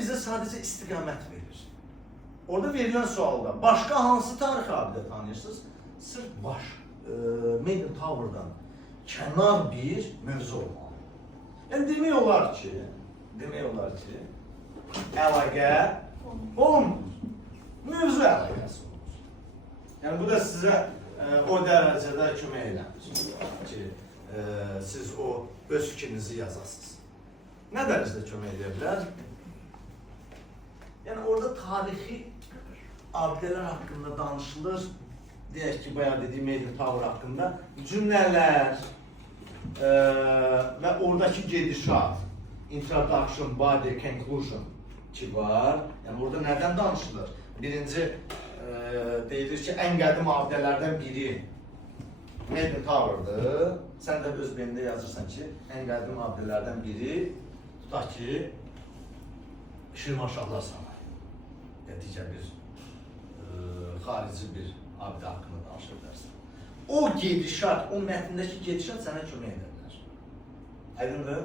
bizə sadəcə istiqamət verir. Orada verilən sualda başqa hansı tarixi abidə tanıyırsınız? Sırf Maiden Tower'dan kənar bir mövzu olmalı. Yəni demək olar ki, əlaqə olmur. Mövzu əlaqəsi olur. Yəni bu da sizə o dərəcədə kömək eləmir ki, siz o öz fikrinizi yazasınız. Nə dərəcədə kömək edə bilər? Yəni orada tarixi abidələr haqqında danışılır. Deyək ki, bayağı dediyim Maiden Tower haqqında cümlələr və oradakı gedişat, introduction, body, conclusion ki var. Yəni orada nədən danışılır? Birinci deyilir ki, ən qədim abidələrdən biri Maiden Tower'dır. Sən də öz belində yazırsan ki, ən qədim abidələrdən biri tutaq ki, Şirvanşahlar Sarayı. Ya digər bir xarici bir abidə haqqında danışa bilərsən. O gedişat, o mətndəki gedişat sənə kömək edə bilər. Aydındır?